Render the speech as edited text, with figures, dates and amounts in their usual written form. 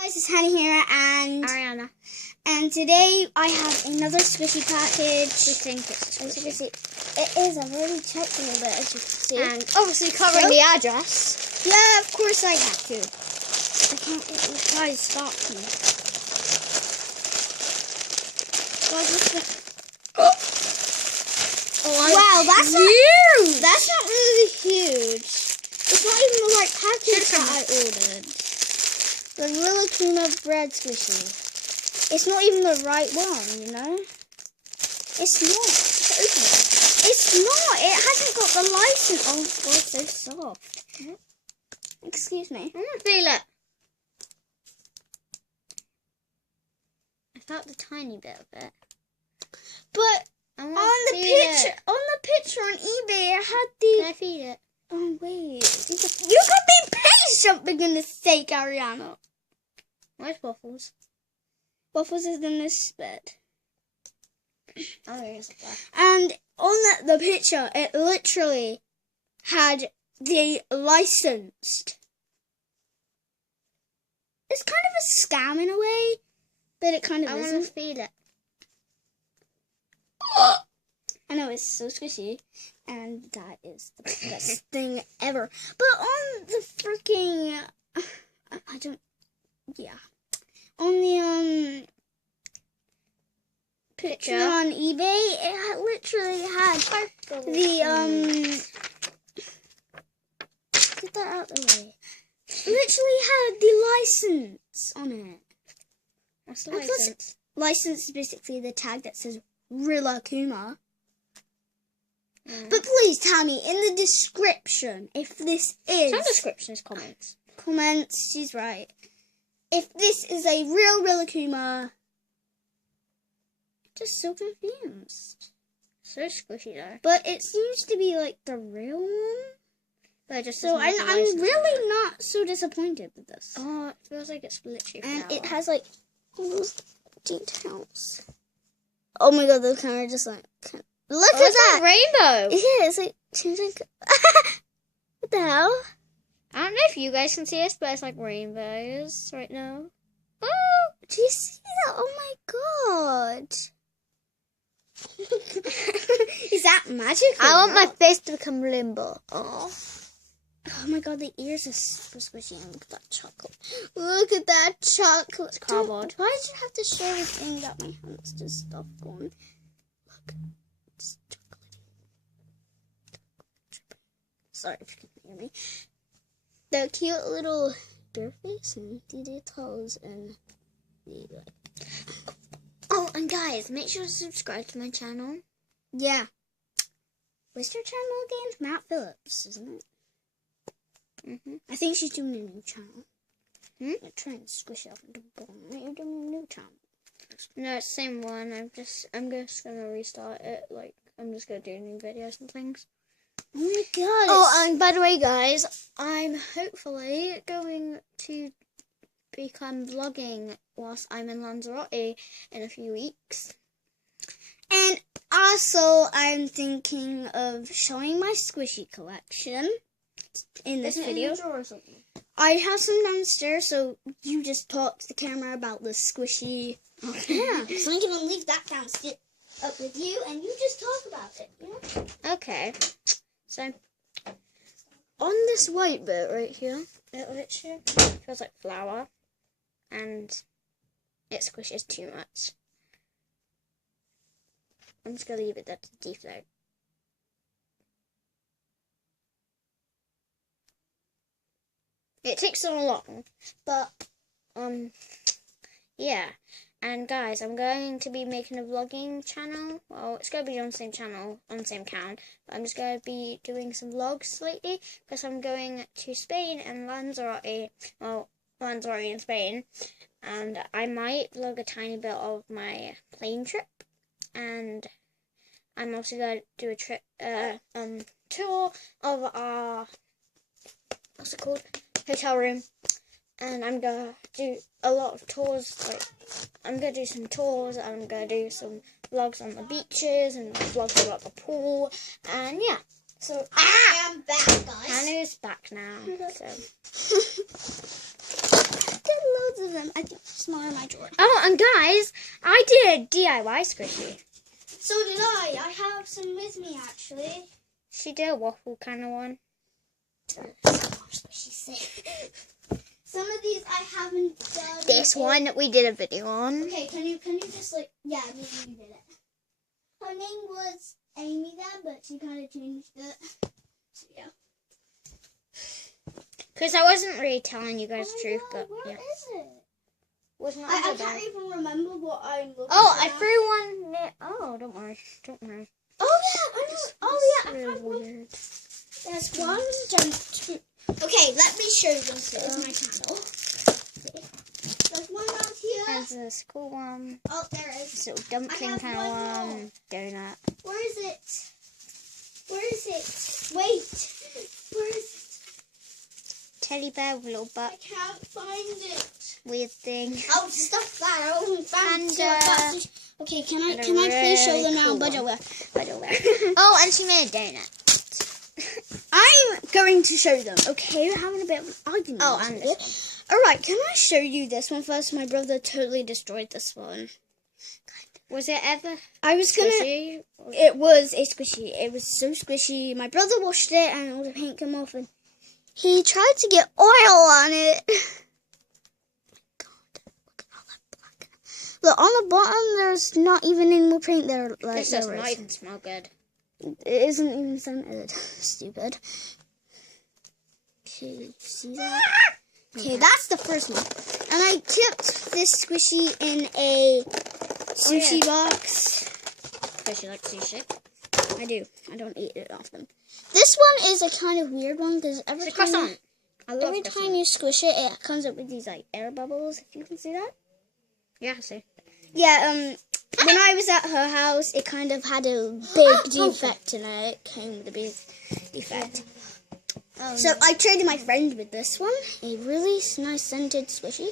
Guys, it's Hannah here and Ariana. And today I have another squishy package. We think it's squishy. It is. I've already checked a little bit, as you can see. And obviously covering the address. Yeah, of course I have to. I can't let you guys stop me. Wow, that's huge. That's not really huge. It's not even the right package that I ordered. The rilakkuma bread squishy. It's not even the right one, you know? It's not. It's not. It hasn't got the license. Oh, God, it's so soft. Excuse me. I want to feel it. I felt the tiny bit of it. But on the picture on eBay, it had the... Can I feed it? Oh, wait. You could be patient, for goodness sake, Ariana. Where's Waffles? Waffles is in this bed. Oh, there is a bed. And on the picture, it literally had the licensed. It's kind of a scam in a way, but it kind of isn't. I want to feel it. I know, it's so squishy, and that is the best thing ever. But on the freaking, on the picture on eBay, it literally had get that out of the way. It literally had the license on it. What's the license? License is basically the tag that says rilakkuma. But please tell me in the description if this is... Some descriptions, comments. Comments, she's right. If this is a real rilakkuma. Just so confused. So squishy though. But it seems to be like the real one. But just so I'm really not so disappointed with this. Oh, it feels like it's literally and it has like all those details. Oh my God, the camera just like... Look at that! Like rainbow! Yeah, it's like... What the hell? I don't know if you guys can see us, but it's like rainbows right now. Oh! Do you see that? Oh my God! Is that magical? I want my face to become limbo. Oh my God, the ears are super squishy. And look at that chocolate. Look at that chocolate. It's cardboard. Why did you have to show everything that my hands just stuff on? Look. It's chocolatey. Sorry if you can hear me. The cute little bear face and the details and the like. Oh, and guys, make sure to subscribe to my channel. Yeah. What's your channel again? Matt Phillips, isn't it? I think she's doing a new channel. Like trying to squish it up into a ball. You're doing a new channel. No, it's the same one. I'm just gonna restart it. Like, I'm just gonna do new videos and things. Oh my God. Oh, and by the way, guys, I'm hopefully going to become vlogging whilst I'm in Lanzarote in a few weeks. And also, I'm thinking of showing my squishy collection in this video. Or something? I have some downstairs, so you just talk to the camera about the squishy. Yeah, so I'm gonna leave that downstairs up with you, and you just talk about it. Yeah. Okay. So on this white bit right here, it literally feels like flour, and it squishes too much. I'm just gonna leave it there to deflate. It takes so long, but yeah. And guys, I'm going to be making a vlogging channel. Well, it's going to be on the same channel, on the same account. But I'm just going to be doing some vlogs lately because I'm going to Spain and Lanzarote. Well, Lanzarote in Spain. And I might vlog a tiny bit of my plane trip. And I'm also going to do a trip, tour of our, what's it called? Hotel room. And I'm going to do a lot of tours, like, I'm going to do some tours, and I'm going to do some vlogs on the beaches, and vlogs about the pool, and yeah. So, I am back, guys. Hannah's back now, so. Get loads of them. smaller in my drawer. Oh, and guys, I did a DIY squishy. So did I. I have some with me, actually. She did a waffle kind of one. Some of these I haven't done. This one that we did a video on. Okay, can you just like, yeah, maybe you did it. Her name was Amy there, but she kind of changed it. So yeah. Because I wasn't really telling you guys the truth, but where yeah. is it? Wasn't I can't even remember what I'm looking for. Oh, I threw one near. Oh, don't worry. Don't worry. Oh yeah, I know. Oh yeah, I Really have one. weird. There's one, then two. Okay, let me show you this. It's my channel. There's one out here. There's this cool one. Oh, there it is. This little dumpling kind of one. Donut. Where is it? Where is it? Wait. Where is it? Teddy bear with a little I butt. can't find it. Weird thing. Oh, stuff that. I only found Panda. it. Okay, can I And a please show really them now? cool But one. Oh, and she made a donut. I'm going to show them. Okay, we're having a bit of an argument. Oh, and this All right, can I show you this one first? My brother totally destroyed this one. Was it ever I was gonna. squishy? It was a squishy. It was so squishy. My brother washed it and all the paint came off, and he tried to get oil on it. Look, on the bottom, there's not even any more paint there. Like, This does not even smell good. It isn't even scented. Stupid. Okay, see that? Okay, that's the first one. And I kept this squishy in a sushi box. Because you like sushi. I do. I don't eat it often. This one is a kind of weird one because It's a croissant. I love every croissant. time you squish it, it comes up with these like air bubbles. If you can see that. Yeah, I see. Yeah. When I was at her house, it kind of had a big defect in it. It came with a big defect. So I traded my friend with this one. A really nice scented squishy.